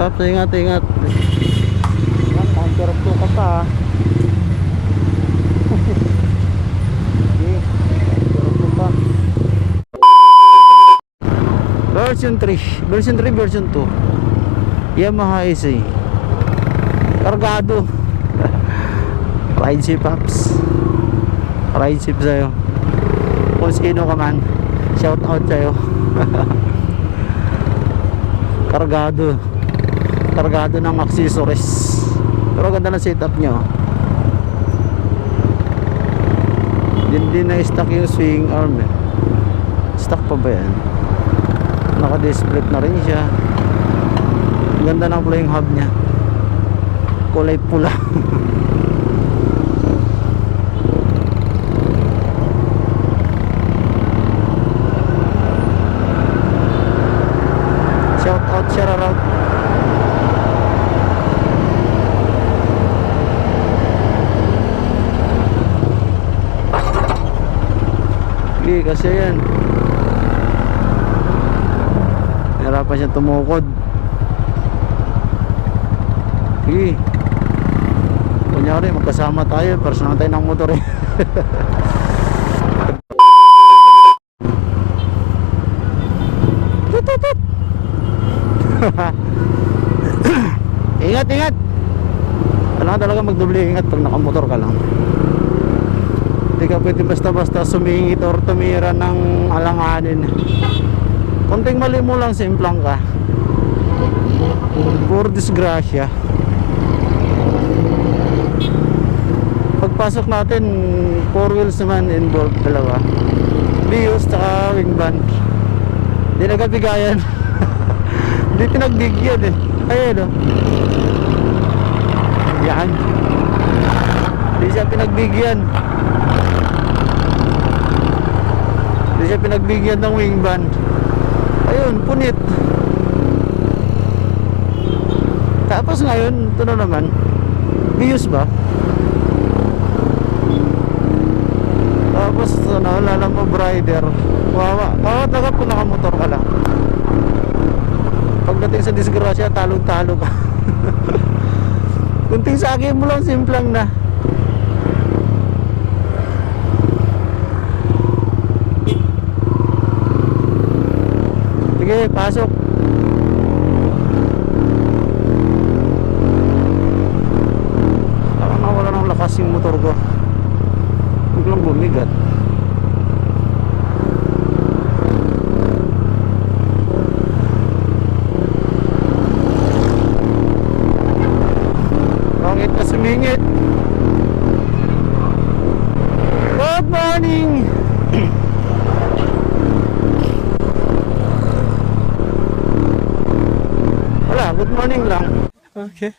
Paps, ingat, ingat. Yan, nakakarapto ka pa. Okay, nakakarapto pa. Version 3, version 3, version 2. Yamaha AC. Kargado. Ride safe, Paps. Ride safe sa'yo. Kung sino ka man, shout out sa'yo. Kargado. Kargado ng accessories. Pero ganda ng setup nyo. Hindi na stock yung swing arm eh. Stock pa ba yan? Naka-display na rin siya. Ganda ng flying hub nya. Kulay pula. Shout out, shout out. Hindi kasi yan. Nahirapan siya tumukod. Sige. Kunyari magkasama tayo, personal tayo ng motor eh. Ingat, ingat. Kailangan talaga magdoble ingat pag nakamotor ka lang. Hindi ka pwede basta-basta sumingit or tumira ng alanganin. Konting mali mo lang, simplang ka. Puro disgrasya. Pagpasok natin, 4 wheels naman involved, dalawa. Vios, tsaka wing band. Hindi nagkabigayan. Hindi pinagbigyan eh. Ayun o. Yan. Hindi siya pinagbigyan. Hindi siya pinagbigyan ng wing band. Ayun, punit. Tapos ngayon, ito na naman. Vios ba? Tapos naalala mo rider. Wawa. Tagap kung nakamotor ka lang. Pagdating sa disgrasya, talong-talo ka. Kunting sagay mo lang, simplang na. Sige, pasok. Parang nawala ng lakas yung motor ko. Biglang bumigat. Bakit ka sumingit? Good morning! Wala, good morning lang. Okay.